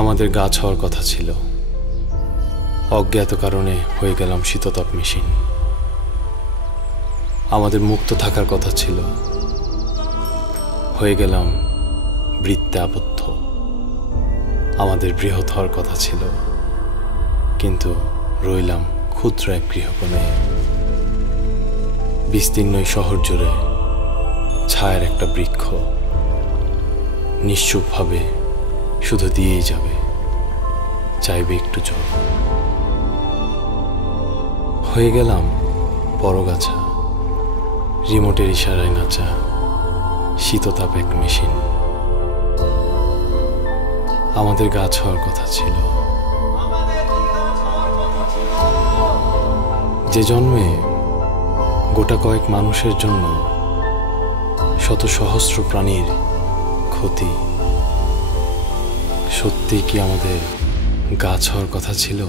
আমাদের গাছ হওয়ার কথা ছিল, অজ্ঞাত কারণে হয়ে গেলাম শীততাপ মেশিন। আমাদের মুক্ত থাকার কথা ছিল, হয়ে গেলাম বৃত্তে আবদ্ধ। আমাদের বৃহৎ হওয়ার কথা ছিল, কিন্তু রইলাম ক্ষুদ্র এক গৃহকোণে। বিস্তীর্ণ এই শহর জুড়ে ছায়ার একটা বৃক্ষ নিশ্চুপভাবে শুধু দিয়েই যাবে, চাইবে একটু জল। হয়ে গেলাম পরগাছা, রিমোটের ইশারায় নাচা শীততাপ এক মেশিন। আমাদের গাছ হওয়ার কথা ছিল, যে জন্মে গোটা কয়েক মানুষের জন্য শত সহস্র প্রাণীর ক্ষতি। সত্যি কি আমাদের গাছ হওয়ার কথা ছিল?